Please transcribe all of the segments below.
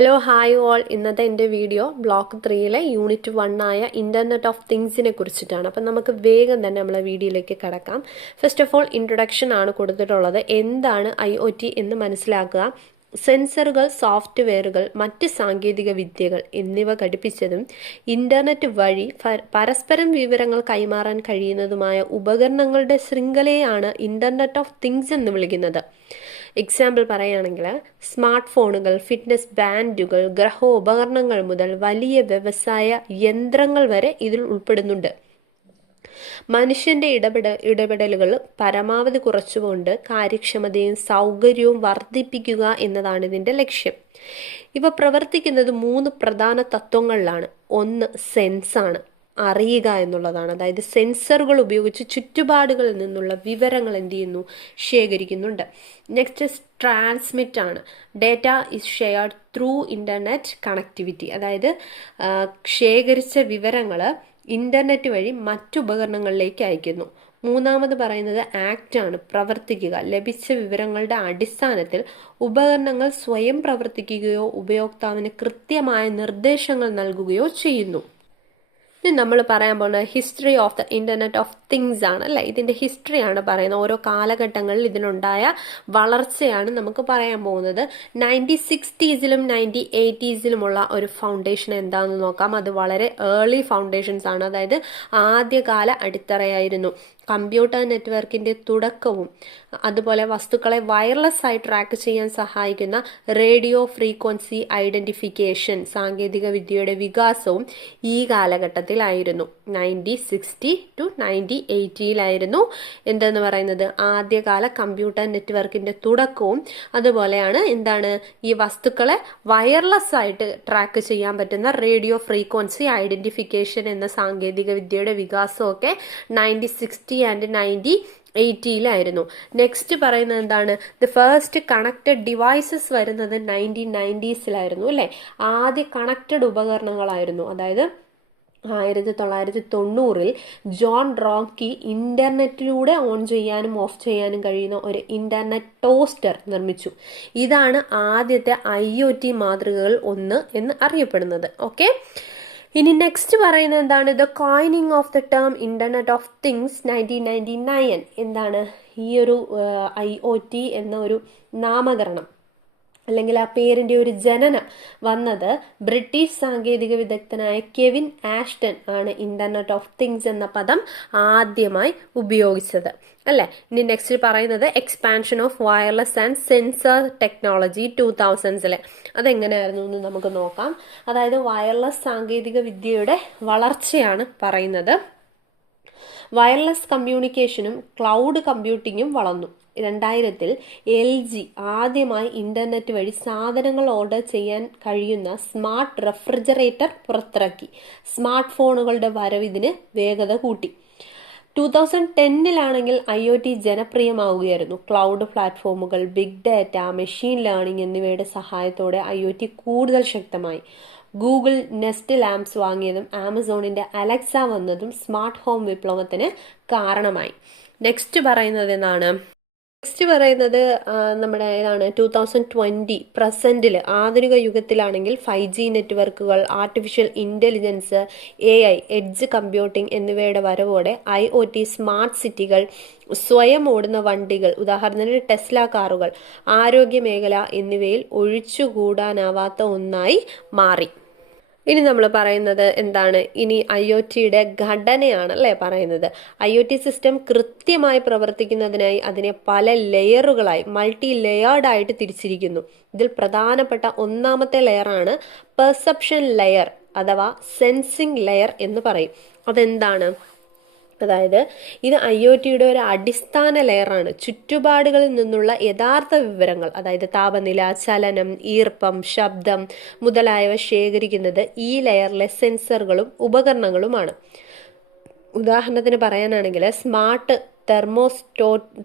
Hello hi all. ഇന്നത്തെ എൻ്റെ video block 3 unit 1 ആയ ഇൻ്റർനെറ്റ് ഓഫ് തിങ്സിനെ കുറിച്ചിട്ടാണ്. അപ്പം നമുക്ക് വേഗം തന്നെ നമ്മളെ വീഡിയോയിലേക്ക് കടക്കാം. ഫസ്റ്റ് ഓഫ് ഓൾ ഇൻട്രൊഡക്ഷൻ ആണ് കൊടുത്തിട്ടുള്ളത്. എന്താണ് IoT എന്ന് മനസ്സിലാക്കുക. സെൻസറുകൾ, സോഫ്റ്റ്വെയറുകൾ, മറ്റ് സാങ്കേതിക വിദ്യകൾ എന്നിവ ഘടിപ്പിച്ചതും ഇൻ്റർനെറ്റ് വഴി പരസ്പരം വിവരങ്ങൾ കൈമാറാൻ കഴിയുന്നതുമായ ഉപകരണങ്ങളുടെ ശൃംഖലയാണ് ഇൻ്റർനെറ്റ് ഓഫ് തിങ്സ് എന്ന് വിളിക്കുന്നത്. എക്സാമ്പിൾ പറയുകയാണെങ്കിൽ സ്മാർട്ട് ഫോണുകൾ, ഫിറ്റ്നസ് ബാൻഡുകൾ, ഗ്രഹോപകരണങ്ങൾ മുതൽ വലിയ വ്യവസായ യന്ത്രങ്ങൾ വരെ ഇതിൽ ഉൾപ്പെടുന്നുണ്ട്. മനുഷ്യന്റെ ഇടപെടലുകൾ പരമാവധി കുറച്ചുകൊണ്ട് കാര്യക്ഷമതയും സൗകര്യവും വർദ്ധിപ്പിക്കുക എന്നതാണ് ഇതിന്റെ ലക്ഷ്യം. ഇവ പ്രവർത്തിക്കുന്നത് 3 പ്രധാന തത്വങ്ങളിലാണ്. ഒന്ന് സെൻസാണ്, അറിയുക എന്നുള്ളതാണ്. അതായത് സെൻസറുകൾ ഉപയോഗിച്ച് ചുറ്റുപാടുകളിൽ നിന്നുള്ള വിവരങ്ങൾ എന്ത് ചെയ്യുന്നു, ശേഖരിക്കുന്നുണ്ട്. നെക്സ്റ്റ് ട്രാൻസ്മിറ്റ് ആണ്. Data is shared through internet connectivity. അതായത് ശേഖരിച്ച വിവരങ്ങൾ ഇൻ്റർനെറ്റ് വഴി മറ്റുപകരണങ്ങളിലേക്ക് അയക്കുന്നു. മൂന്നാമത് പറയുന്നത് ആക്ട് ആണ്, പ്രവർത്തിക്കുക. ലഭിച്ച വിവരങ്ങളുടെ അടിസ്ഥാനത്തിൽ ഉപകരണങ്ങൾ സ്വയം പ്രവർത്തിക്കുകയോ ഉപയോക്താവിന് കൃത്യമായ നിർദ്ദേശങ്ങൾ നൽകുകയോ ചെയ്യുന്നു. ഇനി നമ്മൾ പറയാൻ പോകുന്നത് history of the internet of things ആണ് അല്ലേ. ഇതിൻ്റെ ഹിസ്റ്ററിയാണ് പറയുന്നത്. ഓരോ കാലഘട്ടങ്ങളിൽ ഇതിനുണ്ടായ വളർച്ചയാണ് നമുക്ക് പറയാൻ പോകുന്നത്. 1960s 1980s ഒരു ഫൗണ്ടേഷൻ എന്താണെന്ന് നോക്കാം. അത് വളരെ ഏർലി ഫൗണ്ടേഷൻസ് ആണ്. അതായത് ആദ്യകാല അടിത്തറയായിരുന്നു. കമ്പ്യൂട്ടർ നെറ്റ്വർക്കിന്റെ തുടക്കവും അതുപോലെ വസ്തുക്കളെ വയർലെസ് ആയി ട്രാക്ക് ചെയ്യാൻ സഹായിക്കുന്ന റേഡിയോ ഫ്രീക്വൻസി ഐഡന്റിഫിക്കേഷൻ സാങ്കേതിക വിദ്യയുടെ വികാസവും ഈ കാലഘട്ടത്തിലായിരുന്നു. 1960 to 1980 എന്തെന്ന് പറയുന്നത് ആദ്യകാല കമ്പ്യൂട്ടർ നെറ്റ്വർക്കിന്റെ തുടക്കവും അതുപോലെയാണ് എന്താണ് ഈ വസ്തുക്കളെ വയർലെസ് ആയിട്ട് ട്രാക്ക് ചെയ്യാൻ പറ്റുന്ന റേഡിയോ ഫ്രീക്വൻസി ഐഡന്റിഫിക്കേഷൻ എന്ന സാങ്കേതിക വിദ്യയുടെ വികാസമൊക്കെ 1960 ആൻഡ് 1980 നെക്സ്റ്റ് പറയുന്നത് എന്താണ്, ദ ഫസ്റ്റ് കണക്റ്റഡ് ഡിവൈസസ് വരുന്നത് 1990s അല്ലേ. ആദ്യ കണക്റ്റഡ് ഉപകരണങ്ങളായിരുന്നു. അതായത് 1990 ജോൺ റോക്കി ഇന്റർനെറ്റിലൂടെ ഓൺ ചെയ്യാനും ഓഫ് ചെയ്യാനും കഴിയുന്ന ഒരു ഇന്റർനെറ്റ് ടോസ്റ്റർ നിർമ്മിച്ചു. ഇതാണ് ആദ്യത്തെ IoT മാതൃകകൾ ഒന്ന് എന്ന് അറിയപ്പെടുന്നത്. ഓക്കെ, ഇനി നെക്സ്റ്റ് പറയുന്നത് എന്താണ്, the coining of the term internet of things 1999. എന്താണ് ഈ ഒരു IoT എന്ന ഒരു നാമകരണം അല്ലെങ്കിൽ ആ പേരിന്റെ ഒരു ജനനം വന്നത് ബ്രിട്ടീഷ് സാങ്കേതിക വിദഗ്ധനായ കെവിൻ ആഷ്ടൺ ആണ് ഇന്റർനെറ്റ് ഓഫ് തിങ്സ് എന്ന പദം ആദ്യമായി ഉപയോഗിച്ചത് അല്ലെ. ഇനി നെക്സ്റ്റ് പറയുന്നത് expansion of wireless and sensor technology 2000s. അതെങ്ങനെയായിരുന്നു എന്ന് നമുക്ക് നോക്കാം. അതായത് വയർലെസ് സാങ്കേതിക വിദ്യയുടെ വളർച്ചയാണ് പറയുന്നത്. വയർലെസ് കമ്മ്യൂണിക്കേഷനും ക്ലൗഡ് കമ്പ്യൂട്ടിങ്ങും വളർന്നു. 2000 LG ആദ്യമായി ഇന്റർനെറ്റ് വഴി സാധനങ്ങൾ ഓർഡർ ചെയ്യാൻ കഴിയുന്ന സ്മാർട്ട് റെഫ്രിജറേറ്റർ പുറത്തിറക്കി. സ്മാർട്ട് ഫോണുകളുടെ വരവ് ഇതിന് വേഗത കൂട്ടി. 2010 IoT ജനപ്രിയമാവുകയായിരുന്നു. ക്ലൗഡ് പ്ലാറ്റ്ഫോമുകൾ, ബിഗ് ഡാറ്റ, മെഷീൻ ലേണിംഗ് എന്നിവയുടെ സഹായത്തോടെ IoT കൂടുതൽ ശക്തമായി. ഗൂഗിൾ നെസ്റ്റ് ലാംപ്സ് വാങ്ങിയതും ആമസോണിന്റെ അലക്സ വന്നതും സ്മാർട്ട് ഹോം വിപ്ലവത്തിന് കാരണമായി. നെക്സ്റ്റ് പറയുന്നത് നമ്മുടെ ഏതാണ് 2020 പ്രസന്റിൽ ആധുനിക യുഗത്തിലാണെങ്കിൽ 5G നെറ്റ്വർക്കുകൾ, artificial intelligence, AI, edge computing എന്നിവയുടെ വരവോടെ IoT സ്മാർട്ട് സിറ്റികൾ, സ്വയം ഓടുന്ന വണ്ടികൾ, ഉദാഹരണത്തിന് ടെസ്ല കാറുകൾ, ആരോഗ്യ മേഖല എന്നിവയിൽ ഒഴിച്ചുകൂടാനാവാത്ത ഒന്നായി മാറി. ഇനി നമ്മൾ പറയുന്നത് എന്താണ്, ഇനി IoTയുടെ ഘടനയാണ് അല്ലേ പറയുന്നത്. IoT സിസ്റ്റം കൃത്യമായി പ്രവർത്തിക്കുന്നതിനായി അതിനെ പല ലെയറുകളായി മൾട്ടി ലെയേർഡ് ആയിട്ട് തിരിച്ചിരിക്കുന്നു. ഇതിൽ പ്രധാനപ്പെട്ട ഒന്നാമത്തെ ലെയറാണ് പെർസെപ്ഷൻ ലെയർ അഥവാ സെൻസിങ് ലെയർ എന്ന് പറയും. അതെന്താണ്, അതായത് ഇത് IoTയുടെ ഒരു അടിസ്ഥാന ലെയറാണ്. ചുറ്റുപാടുകളിൽ നിന്നുള്ള യഥാർത്ഥ വിവരങ്ങൾ, അതായത് താപനില, ചലനം, ഈർപ്പം, ശബ്ദം മുതലായവ ശേഖരിക്കുന്നത് ഈ ലെയറിലെ സെൻസറുകളും ഉപകരണങ്ങളുമാണ്. ഉദാഹരണത്തിന് പറയാനാണെങ്കിൽ സ്മാർട്ട്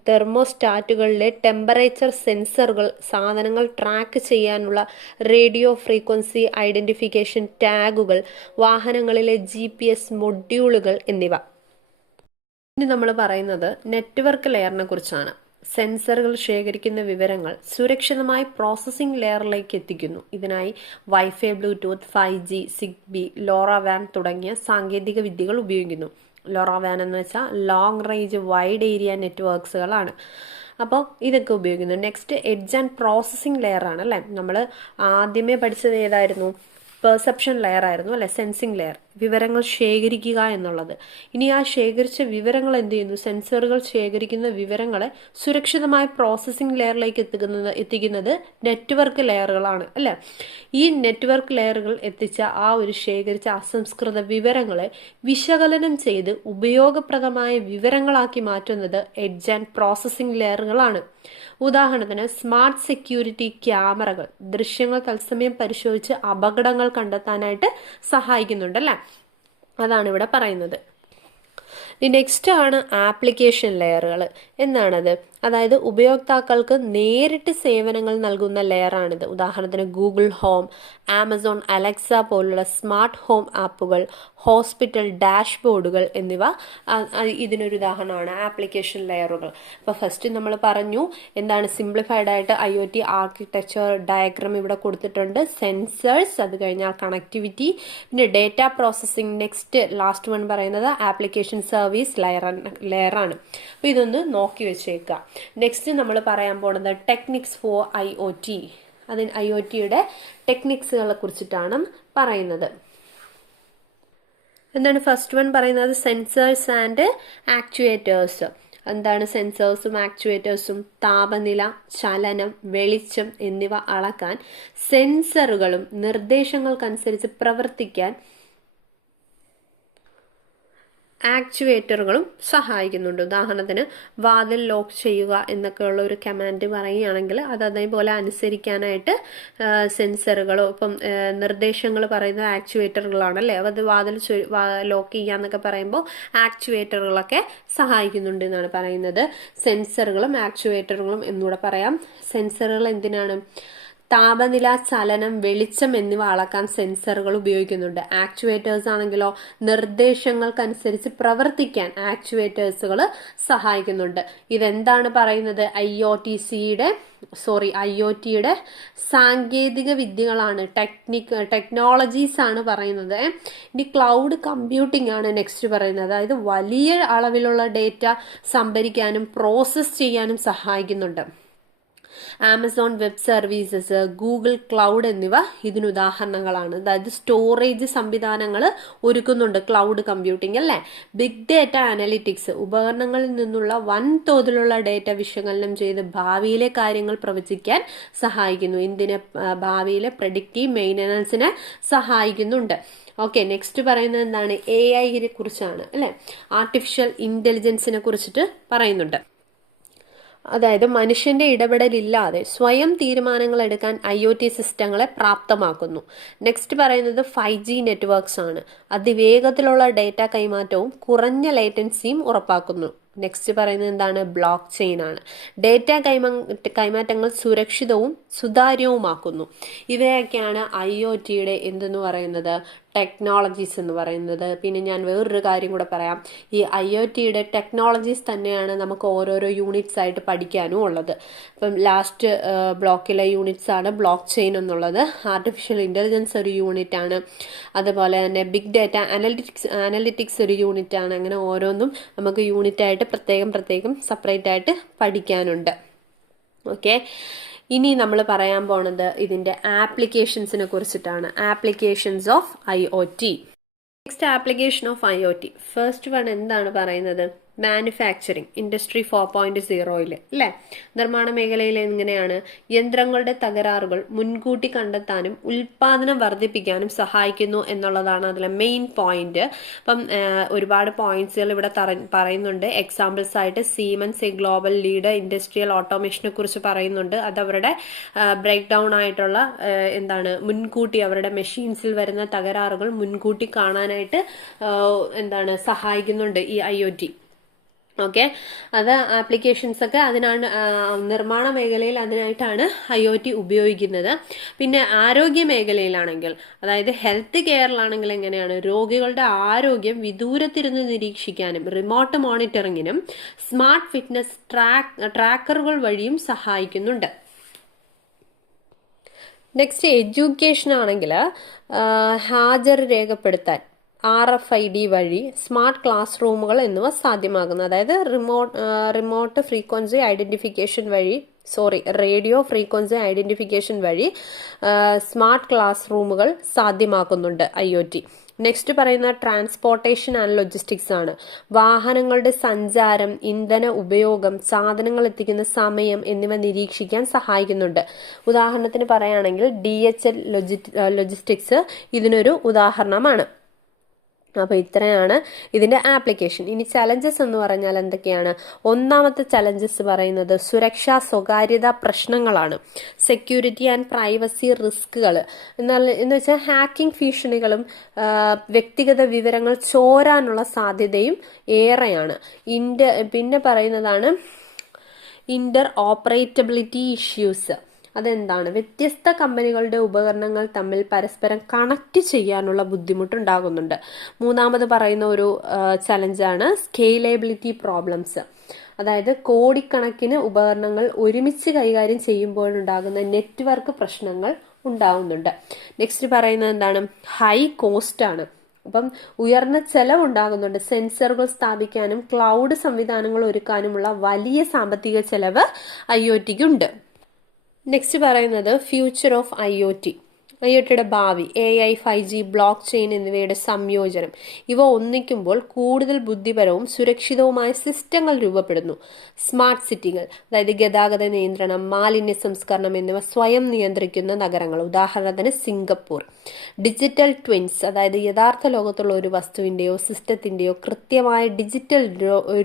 തെർമോസ്റ്റാറ്റുകളിലെ ടെമ്പറേച്ചർ സെൻസറുകൾ, സാധനങ്ങൾ ട്രാക്ക് ചെയ്യാനുള്ള റേഡിയോ ഫ്രീക്വൻസി ഐഡന്റിഫിക്കേഷൻ ടാഗുകൾ, വാഹനങ്ങളിലെ GPS മൊഡ്യൂളുകൾ എന്നിവ. ഇനി നമ്മൾ പറയുന്നത് നെറ്റ്വർക്ക് ലെയറിനെ കുറിച്ചാണ്. സെൻസറുകൾ ശേഖരിക്കുന്ന വിവരങ്ങൾ സുരക്ഷിതമായി പ്രോസസ്സിംഗ് ലെയറിലേക്ക് എത്തിക്കുന്നു. ഇതിനായി വൈഫൈ, ബ്ലൂടൂത്ത്, 5G, സിഗ്ബി, ലോറാവാൻ തുടങ്ങിയ സാങ്കേതിക വിദ്യകൾ ഉപയോഗിക്കുന്നു. ലോറാവാൻ എന്ന് വെച്ചാൽ ലോങ് റേഞ്ച് വൈഡ് ഏരിയ നെറ്റ്വർക്ക്സുകളാണ്. അപ്പോൾ ഇതൊക്കെ ഉപയോഗിക്കുന്നു. Next edge and processing layer ആണ് അല്ലേ. നമ്മൾ ആദ്യമേ പഠിച്ചത് ഏതായിരുന്നു? പെർസെപ്ഷൻ ലെയർ ആയിരുന്നു അല്ലെ, സെൻസിങ് ലെയർ, വിവരങ്ങൾ ശേഖരിക്കുക എന്നുള്ളത്. ഇനി ആ ശേഖരിച്ച വിവരങ്ങൾ എന്ത് ചെയ്യുന്നു? സെൻസറുകൾ ശേഖരിക്കുന്ന വിവരങ്ങളെ സുരക്ഷിതമായ പ്രോസസ്സിംഗ് ലെയറിലേക്ക് എത്തിക്കുന്നത് നെറ്റ്വർക്ക് ലെയറുകളാണ് അല്ലെ. ഈ നെറ്റ്വർക്ക് ലെയറുകൾ എത്തിച്ച ആ ഒരു ശേഖരിച്ച അസംസ്കൃത വിവരങ്ങളെ വിശകലനം ചെയ്ത് ഉപയോഗപ്രദമായ വിവരങ്ങളാക്കി മാറ്റുന്നത് എഡ്ജ് ആൻഡ് പ്രോസസ്സിംഗ് ലെയറുകളാണ്. ഉദാഹരണത്തിന് സ്മാർട്ട് സെക്യൂരിറ്റി ക്യാമറകൾ ദൃശ്യങ്ങൾ തത്സമയം പരിശോധിച്ച് അപകടങ്ങൾ കണ്ടെത്താനായിട്ട് സഹായിക്കുന്നുണ്ട് അല്ലേ. അതാണ് ഇവിടെ പറയുന്നത്. നെക്സ്റ്റ് ആണ് ആപ്ലിക്കേഷൻ ലെയറുകൾ. എന്താണത്? അതായത് ഉപയോക്താക്കൾക്ക് നേരിട്ട് സേവനങ്ങൾ നൽകുന്ന ലെയറാണിത്. ഉദാഹരണത്തിന് ഗൂഗിൾ ഹോം, ആമസോൺ അലക്സ പോലുള്ള സ്മാർട്ട് ഹോം ആപ്പുകൾ, ഹോസ്പിറ്റൽ ഡാഷ്ബോർഡുകൾ എന്നിവ ഇതിനൊരു ഉദാഹരണമാണ് ആപ്ലിക്കേഷൻ ലെയറുകൾ. അപ്പോൾ ഫസ്റ്റ് നമ്മൾ പറഞ്ഞു എന്താണ് സിംപ്ലിഫൈഡ് ആയിട്ട് IoT ആർക്കിടെക്ചർ ഡയഗ്രാം ഇവിടെ കൊടുത്തിട്ടുണ്ട്. സെൻസേഴ്സ്, അത് കഴിഞ്ഞാൽ കണക്ടിവിറ്റി, പിന്നെ data processing, next last one പറയുന്നത് ആപ്ലിക്കേഷൻ സർവീസ് ലെയറാണ്. അപ്പോൾ ഇതൊന്ന് നോക്കി വെച്ചേക്കുക. നെക്സ്റ്റ് നമ്മൾ പറയാൻ പോണത് ടെക്നിക്സ് ഫോർ IoT. അതിന് IoTയുടെ ടെക്നിക്സുകളെ കുറിച്ചിട്ടാണ് പറയുന്നത്. എന്താണ് ഫസ്റ്റ് വൺ പറയുന്നത്? Sensors and actuators. എന്താണ് സെൻസേഴ്സും ആക്ച്വേറ്റേഴ്സും? താപനില, ചലനം, വെളിച്ചം എന്നിവ അളക്കാൻ സെൻസറുകളും നിർദ്ദേശങ്ങൾക്കനുസരിച്ച് പ്രവർത്തിക്കാൻ ആക്ച്വേറ്ററുകളും സഹായിക്കുന്നുണ്ട്. ഉദാഹരണത്തിന് വാതിൽ ലോക്ക് ചെയ്യുക എന്നൊക്കെയുള്ള ഒരു കമാൻഡ് പറയുകയാണെങ്കിൽ അത് അതേപോലെ അനുസരിക്കാനായിട്ട് സെൻസറുകളോ ഇപ്പം നിർദ്ദേശങ്ങൾ പറയുന്നത് ആക്ച്വേറ്ററുകളാണല്ലേ. അത് വാതിൽ ലോക്ക് ചെയ്യുക എന്നൊക്കെ പറയുമ്പോൾ ആക്ച്വേറ്ററുകളൊക്കെ സഹായിക്കുന്നുണ്ട് എന്നാണ് പറയുന്നത്. സെൻസറുകളും ആക്ച്വേറ്ററുകളും എന്നൂടെ പറയാം. സെൻസറുകൾ എന്തിനാണ്? താപനില, ചലനം, വെളിച്ചം എന്നിവ അളക്കാൻ സെൻസറുകൾ ഉപയോഗിക്കുന്നുണ്ട്. ആക്ച്വേറ്റേഴ്സ് ആണെങ്കിലോ നിർദ്ദേശങ്ങൾക്കനുസരിച്ച് പ്രവർത്തിക്കാൻ ആക്ച്വേറ്റേഴ്സുകൾ സഹായിക്കുന്നുണ്ട്. ഇതെന്താണ് പറയുന്നത്? IoTയുടെ സാങ്കേതിക വിദ്യകളാണ്, ടെക്നോളജീസ് ആണ് പറയുന്നത്. ഇനി ക്ലൗഡ് കമ്പ്യൂട്ടിംഗ് ആണ് നെക്സ്റ്റ് പറയുന്നത്. അതായത് വലിയ അളവിലുള്ള ഡേറ്റ സംഭരിക്കാനും പ്രോസസ് ചെയ്യാനും സഹായിക്കുന്നുണ്ട്. Amazon web services, Google cloud എന്നിവ ഇതിനുദാഹരണങ്ങളാണ്. അതായത് സ്റ്റോറേജ് സംവിധാനങ്ങൾ ഒരുക്കുന്നുണ്ട് ക്ലൗഡ് കമ്പ്യൂട്ടിംഗ് അല്ലേ. ബിഗ് ഡേറ്റ അനലിറ്റിക്സ്, ഉപകരണങ്ങളിൽ നിന്നുള്ള വൻതോതിലുള്ള ഡേറ്റ വിശകലനം ചെയ്ത് ഭാവിയിലെ കാര്യങ്ങൾ പ്രവചിക്കാൻ സഹായിക്കുന്നു. ഇതിനെ ഭാവിയിലെ പ്രെഡിക്റ്റീവ് മെയിൻ്റനൻസിനെ സഹായിക്കുന്നുണ്ട്. ഓക്കെ, നെക്സ്റ്റ് പറയുന്നത് എന്താണ്? AI കുറിച്ചാണ് അല്ലെ. ആർട്ടിഫിഷ്യൽ ഇന്റലിജൻസിനെ കുറിച്ചിട്ട് പറയുന്നുണ്ട്. അതായത് മനുഷ്യന്റെ ഇടപെടലില്ലാതെ സ്വയം തീരുമാനങ്ങൾ എടുക്കാൻ IoT സിസ്റ്റങ്ങളെ പ്രാപ്തമാക്കുന്നു. നെക്സ്റ്റ് പറയുന്നത് 5G നെറ്റ്വർക്ക്സ് ആണ്. അതിവേഗത്തിലുള്ള ഡേറ്റ കൈമാറ്റവും കുറഞ്ഞ ലേറ്റൻസിയും ഉറപ്പാക്കുന്നു. നെക്സ്റ്റ് പറയുന്നത് എന്താണ്? ബ്ലോക്ക് ചെയിൻ ആണ്. ഡേറ്റ കൈമാറ്റങ്ങൾ സുരക്ഷിതവും സുതാര്യവുമാക്കുന്നു. ഇവയൊക്കെയാണ് IoTയുടെ എന്തെന്ന് പറയുന്നത്? ടെക്നോളജീസ് എന്ന് പറയുന്നത്. പിന്നെ ഞാൻ വേറൊരു കാര്യം കൂടെ പറയാം. ഈ IoTയുടെ ടെക്നോളജീസ് തന്നെയാണ് നമുക്ക് ഓരോരോ യൂണിറ്റ്സ് ആയിട്ട് പഠിക്കാനും ഉള്ളത്. ഇപ്പം ലാസ്റ്റ് ബ്ലോക്കിലെ യൂണിറ്റ്സ് ആണ് ബ്ലോക്ക് ചെയിൻ എന്നുള്ളത്. ആർട്ടിഫിഷ്യൽ ഇൻ്റലിജൻസ് ഒരു യൂണിറ്റ് ആണ്. അതുപോലെ തന്നെ ബിഗ് ഡേറ്റ അനലിറ്റിക്സ് ഒരു യൂണിറ്റ് ആണ്. അങ്ങനെ ഓരോന്നും നമുക്ക് യൂണിറ്റ് ആയിട്ട് പ്രത്യേകം സെപ്പറേറ്റ് ആയിട്ട് പഠിക്കാനുണ്ട്. ഓക്കെ, ഇനി നമ്മൾ പറയാൻ പോണത് ഇതിന്റെ ആപ്ലിക്കേഷൻസിനെ കുറിച്ചിട്ടാണ്. Applications of IoT. Next application of IoT. First one എന്താണ് പറയുന്നത്? മാനുഫാക്ചറിങ്, ഇൻഡസ്ട്രി 4.0 അല്ലേ. നിർമ്മാണ മേഖലയിൽ എങ്ങനെയാണ്? യന്ത്രങ്ങളുടെ തകരാറുകൾ മുൻകൂട്ടി കണ്ടെത്താനും ഉൽപാദനം വർദ്ധിപ്പിക്കാനും സഹായിക്കുന്നു എന്നുള്ളതാണ് അതിലെ മെയിൻ പോയിന്റ്. അപ്പം ഒരുപാട് പോയിന്റ്സുകൾ ഇവിടെ പറയുന്നുണ്ട്. എക്സാമ്പിൾസ് ആയിട്ട് സീമൻസ്, ഗ്ലോബൽ ലീഡർ ഇൻഡസ്ട്രിയൽ ഓട്ടോമേഷനെ കുറിച്ച് പറയുന്നുണ്ട്. അത് അവരുടെ ബ്രേക്ക് ഡൗൺ ആയിട്ടുള്ള മുൻകൂട്ടി അവരുടെ മെഷീൻസിൽ വരുന്ന തകരാറുകൾ മുൻകൂട്ടി കാണാനായിട്ട് സഹായിക്കുന്നുണ്ട് ഈ IoT. ഓക്കെ, അത് ആപ്ലിക്കേഷൻസ് ഒക്കെ അതിനാണ്, നിർമ്മാണ മേഖലയിൽ അതിനായിട്ടാണ് IoT ഉപയോഗിക്കുന്നത്. പിന്നെ ആരോഗ്യ മേഖലയിലാണെങ്കിൽ, അതായത് ഹെൽത്ത് കെയറിലാണെങ്കിൽ എങ്ങനെയാണ്, രോഗികളുടെ ആരോഗ്യം വിദൂരത്തിരുന്ന് നിരീക്ഷിക്കാനും റിമോട്ട് മോണിറ്ററിങ്ങിനും സ്മാർട്ട് ഫിറ്റ്നസ് ട്രാക്കറുകൾ വഴിയും സഹായിക്കുന്നുണ്ട്. നെക്സ്റ്റ് എഡ്യൂക്കേഷൻ ആണെങ്കിൽ ഹാജർ രേഖപ്പെടുത്താൻ RFID വഴി സ്മാർട്ട് ക്ലാസ് റൂമുകൾ എന്നിവ സാധ്യമാകുന്നു. അതായത് റിമോട്ട് ഫ്രീക്വൻസി ഐഡന്റിഫിക്കേഷൻ വഴി റേഡിയോ ഫ്രീക്വൻസി ഐഡന്റിഫിക്കേഷൻ വഴി സ്മാർട്ട് ക്ലാസ് റൂമുകൾ സാധ്യമാക്കുന്നുണ്ട് IoT. നെക്സ്റ്റ് പറയുന്ന ട്രാൻസ്പോർട്ടേഷൻ ആൻഡ് ലോജിസ്റ്റിക്സ് ആണ്. വാഹനങ്ങളുടെ സഞ്ചാരം, ഇന്ധന ഉപയോഗം, സാധനങ്ങൾ എത്തിക്കുന്ന സമയം എന്നിവ നിരീക്ഷിക്കാൻ സഹായിക്കുന്നുണ്ട്. ഉദാഹരണത്തിന് പറയുകയാണെങ്കിൽ DHL ലോജിസ്റ്റിക്സ് ഇതിനൊരു ഉദാഹരണമാണ്. അപ്പോൾ ഇത്രയാണ് ഇതിന്റെ ആപ്ലിക്കേഷൻ. ഇനി ചലഞ്ചസ് എന്ന് പറഞ്ഞാൽ എന്തൊക്കെയാണ്? ഒന്നാമത്തെ ചലഞ്ചസ് പറയുന്നത് സുരക്ഷാ സ്വകാര്യത പ്രശ്നങ്ങളാണ്, സെക്യൂരിറ്റി ആൻഡ് പ്രൈവസി റിസ്കുകൾ. എന്ന് വെച്ചാൽ ഹാക്കിംഗ് ഭീഷണികളും വ്യക്തിഗത വിവരങ്ങൾ ചോരാനുള്ള സാധ്യതയും ഏറെയാണ്. പിന്നെ പറയുന്നതാണ് ഇന്റർ ഓപ്പറേറ്റബിലിറ്റി ഇഷ്യൂസ്. അതെന്താണ്? വ്യത്യസ്ത കമ്പനികളുടെ ഉപകരണങ്ങൾ തമ്മിൽ പരസ്പരം കണക്ട് ചെയ്യാനുള്ള ബുദ്ധിമുട്ടുണ്ടാകുന്നുണ്ട്. മൂന്നാമത് പറയുന്ന ഒരു ചലഞ്ചാണ് സ്കെയിലബിലിറ്റി പ്രോബ്ലംസ്. അതായത് കോടിക്കണക്കിന് ഉപകരണങ്ങൾ ഒരുമിച്ച് കൈകാര്യം ചെയ്യുമ്പോഴുണ്ടാകുന്ന നെറ്റ്വർക്ക് പ്രശ്നങ്ങൾ ഉണ്ടാകുന്നുണ്ട്. നെക്സ്റ്റ് പറയുന്നത് എന്താണ്? ഹൈ കോസ്റ്റ് ആണ്. അപ്പം ഉയർന്ന ചെലവുണ്ടാകുന്നുണ്ട്. സെൻസറുകൾ സ്ഥാപിക്കാനും ക്ലൗഡ് സംവിധാനങ്ങൾ ഒരുക്കാനുമുള്ള വലിയ സാമ്പത്തിക ചെലവ് IoTക്ക് ഉണ്ട്. നെക്സ്റ്റ് പറയുന്നത് ഫ്യൂച്ചർ ഓഫ് IoTയുടെ ഭാവി, AI, 5G, ബ്ലോക്ക് ചെയിൻ എന്നിവയുടെ സംയോജനം. ഇവ ഒന്നിക്കുമ്പോൾ കൂടുതൽ ബുദ്ധിപരവും സുരക്ഷിതവുമായ സിസ്റ്റങ്ങൾ രൂപപ്പെടുന്നു. സ്മാർട്ട് സിറ്റികൾ, അതായത് ഗതാഗത നിയന്ത്രണം, മാലിന്യ സംസ്കരണം എന്നിവ സ്വയം നിയന്ത്രിക്കുന്ന നഗരങ്ങൾ. ഉദാഹരണത്തിന് സിംഗപ്പൂർ. ഡിജിറ്റൽ ട്വിൻസ്, അതായത് യഥാർത്ഥ ലോകത്തുള്ള ഒരു വസ്തുവിന്റെയോ സിസ്റ്റത്തിന്റെയോ കൃത്യമായ ഡിജിറ്റൽ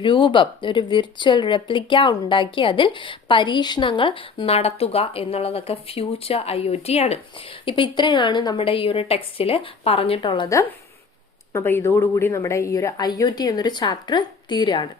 രൂപം, ഒരു വിർച്വൽ റെപ്ലിക്ക ഉണ്ടാക്കി അതിൽ പരീക്ഷണങ്ങൾ നടത്തുക എന്നുള്ളതൊക്കെ ഫ്യൂച്ചർ IoT ആണ്. ഇപ്പൊ ഇത്രയാണ് നമ്മുടെ ഈ ഒരു ടെക്സ്റ്റിൽ പറഞ്ഞിട്ടുള്ളത്. അപ്പൊ ഇതോടുകൂടി നമ്മുടെ ഈ ഒരു IoT എന്നൊരു ചാപ്റ്റർ തീരുകയാണ്.